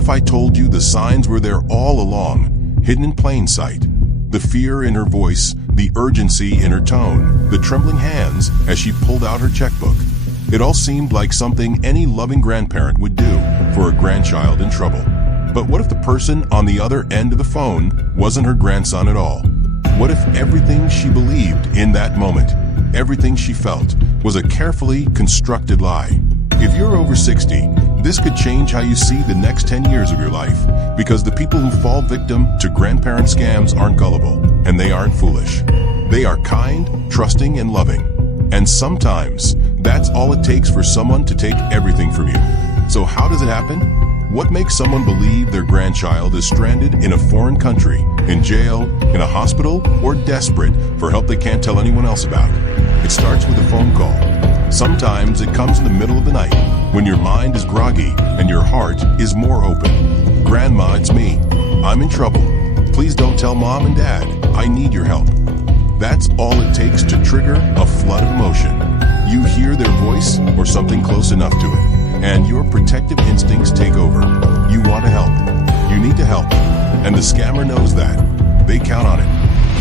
if I told you the signs were there all along, hidden in plain sight? The fear in her voice, the urgency in her tone, the trembling hands as she pulled out her checkbook. It all seemed like something any loving grandparent would do for a grandchild in trouble. But what if the person on the other end of the phone wasn't her grandson at all? What if everything she believed in that moment, everything she felt, was a carefully constructed lie? If you're over 60, this could change how you see the next 10 years of your life, because the people who fall victim to grandparent scams aren't gullible, and they aren't foolish. They are kind, trusting, and loving. And sometimes, that's all it takes for someone to take everything from you. So how does it happen? What makes someone believe their grandchild is stranded in a foreign country, in jail, in a hospital, or desperate for help they can't tell anyone else about? It starts with a phone call. Sometimes it comes in the middle of the night, when your mind is groggy and your heart is more open. Grandma, it's me. I'm in trouble. Please don't tell Mom and Dad. I need your help. That's all it takes to trigger a flood of emotion. You hear their voice or something close enough to it, and your protective instincts take over. You want to help. You need to help. And the scammer knows that. They count on it.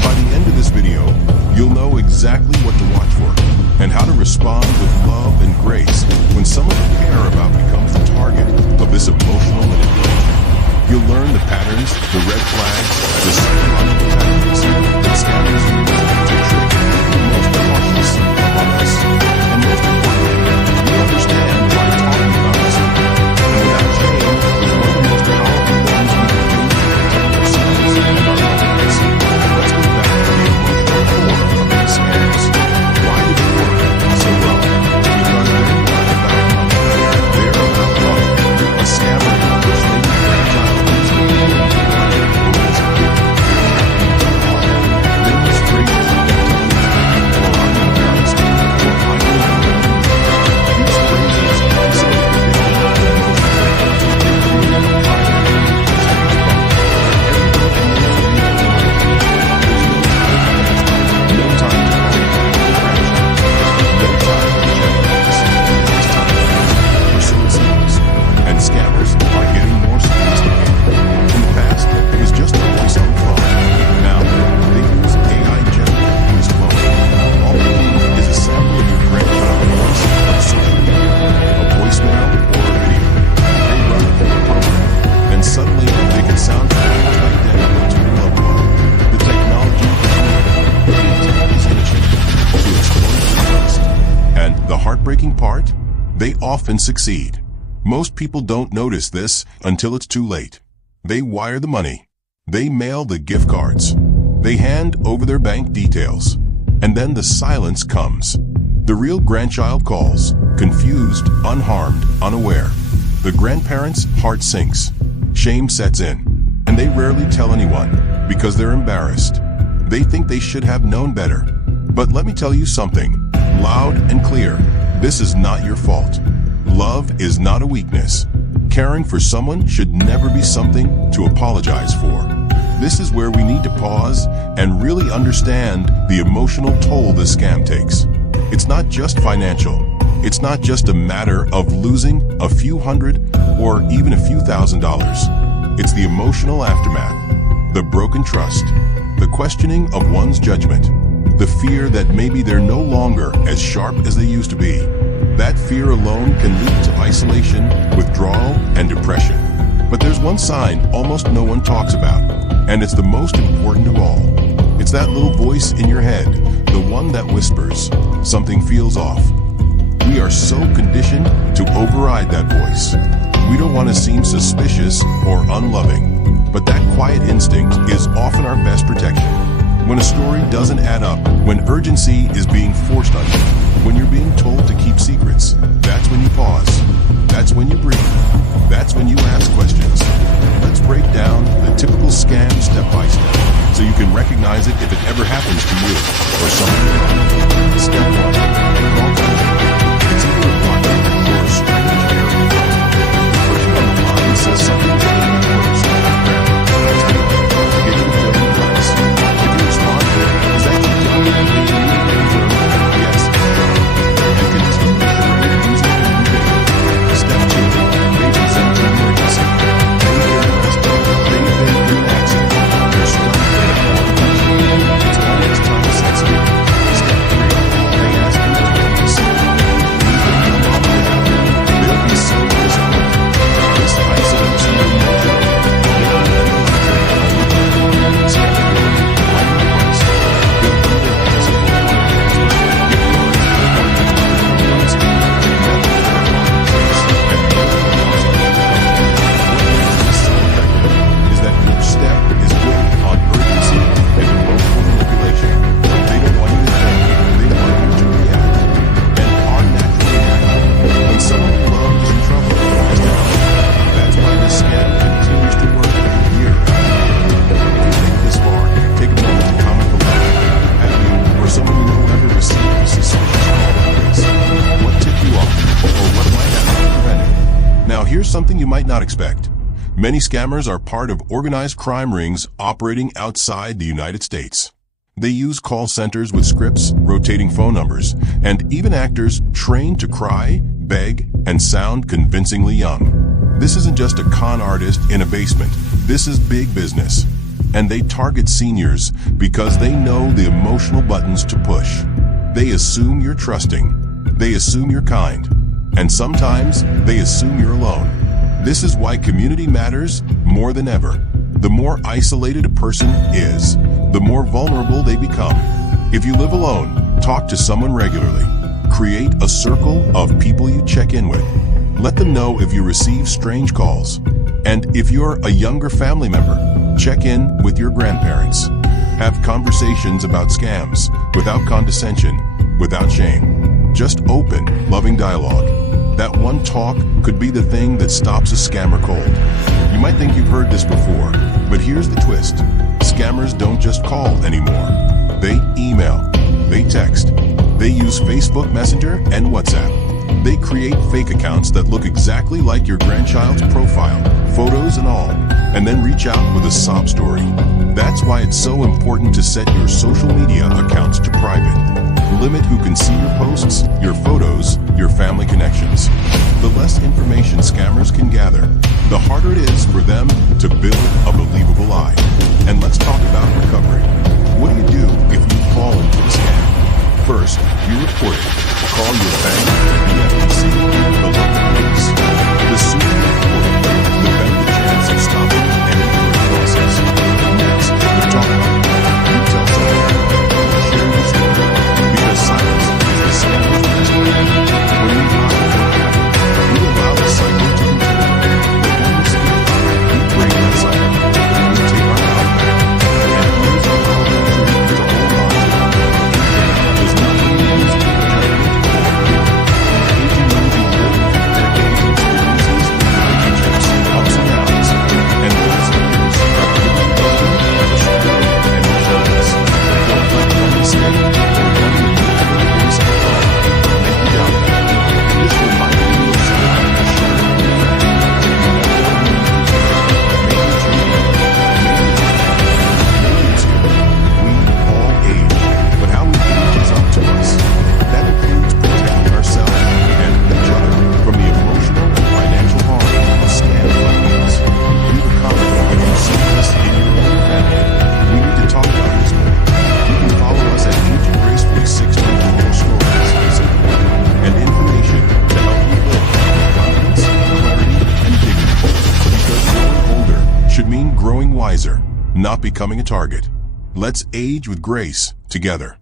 By the end of this video, you'll know exactly what to watch for and how to respond with love and grace when someone you care about becomes the target of this emotional manipulation. You'll learn the patterns, the red flags, the psychological tactics that scammers use to trick the most cautious among us. And most importantly, you'll understand why talking about this and without shame is one of the most powerful things we can do to protect ourselves and our loved ones. Let's go back to the emotional core of these scams. Why do they work so well? Because they're not about money. They're about love. A scammer impersonating a grandchild is the beginning of the project for this kid. Then these phrases that tell you, or I'm embarrassed, or I don't know. These phrases isolate the victim of the emotional damage. They create a private stage bump. Everything else will be no time to call the grandchild. No time to check this. This time, or so it seems. And scammers are getting more sophisticated. In the past, it was just a voice on the phone. Now, they use AI generated voice clone. All they need is a sample of your grandchild's voice on social media, a voicemail, or a video. They run it through a program, and suddenly they can sound almost identical to your loved one. The technology is moving. The intent is ancient to exploit your trust. And the heartbreaking part? They often succeed. Most people don't notice this until it's too late. They wire the money. They mail the gift cards. They hand over their bank details. And then the silence comes. The real grandchild calls, confused, unharmed, unaware. The grandparent's heart sinks. Shame sets in. And they rarely tell anyone because they're embarrassed. They think they should have known better. But let me tell you something, loud and clear. This is not your fault. Love is not a weakness. Caring for someone should never be something to apologize for. This is where we need to pause and really understand the emotional toll this scam takes. It's not just financial. It's not just a matter of losing a few hundred or even a few $1,000s. It's the emotional aftermath, the broken trust, the questioning of one's judgment, the fear that maybe they're no longer as sharp as they used to be. That fear alone can lead to isolation, withdrawal, and depression. But there's one sign almost no one talks about, and it's the most important of all. It's that little voice in your head, the one that whispers, something feels off. We are so conditioned to override that voice. We don't want to seem suspicious or unloving, but that quiet instinct is often our best protection. When a story doesn't add up, when urgency is being forced on you, when you're being told to keep secrets, that's when you pause. That's when you breathe. That's when you ask questions. Let's break down the typical scam step by step so you can recognize it if it ever happens to you or someone you love. Step 1. Call time. It's either a blunder or a strange error. The person on the line says something very close. Get you to fill in the blanks. If you respond, is that your job? Yes. And continue to create using the video. Step 2. Maybe send an emergency. Maybe here's something you might not expect. Many scammers are part of organized crime rings operating outside the United States. They use call centers with scripts, rotating phone numbers, and even actors trained to cry, beg, and sound convincingly young. This isn't just a con artist in a basement. This is big business. And they target seniors because they know the emotional buttons to push. They assume you're trusting. They assume you're kind. And sometimes they assume you're alone. This is why community matters more than ever. The more isolated a person is, the more vulnerable they become. If you live alone, talk to someone regularly. Create a circle of people you check in with. Let them know if you receive strange calls. And if you're a younger family member, check in with your grandparents. Have conversations about scams without condescension, without shame. Just open, loving dialogue. That one talk could be the thing that stops a scammer cold. You might think you've heard this before, but here's the twist. Scammers don't just call anymore. They email, they text, they use Facebook Messenger and WhatsApp. They create fake accounts that look exactly like your grandchild's profile, photos and all, and then reach out with a sob story. That's why it's so important to set your social media accounts to private. Limit who can see your posts, your photos, your family connections. The less information scammers can gather, the harder it is for them to build a believable lie. And let's talk about recovery. What do you do if you fall into a scam? First, you report it. Call your bank, the FTC, the local police. The sooner you report it, the better the chance of stopping any further process. Next, we talk about it. You tell someone, share your story, because silence is the scammer's best friend. When we hide what happened, we allow the cycle to continue. But when we speak, we break that cycle. We take our mouth back, and use our power to hold on to it. There's nothing we use to protect it. Aging Gracefully decades of experiences, relationships, ups and downs, and those leaders are giving wisdom, perspective, and resilience. Don't let one mistake or one manipulative voice at all make you doubt that. This reminds you of something you shared with your friend. You never know when you can tell. Maybe it's real, maybe it's not. Maybe it's good. We all age, but how we age is up to us. That includes protecting ourselves and each other from the emotional and financial harm of scam companies. Leave a comment if you see this in your own family. We need to talk about this more. You can follow us at Aging Gracefully 6 for more stories, support, and information to help you live with confidence, clarity, and dignity. Because growing older should mean growing wiser, not becoming a target. Let's age with grace together.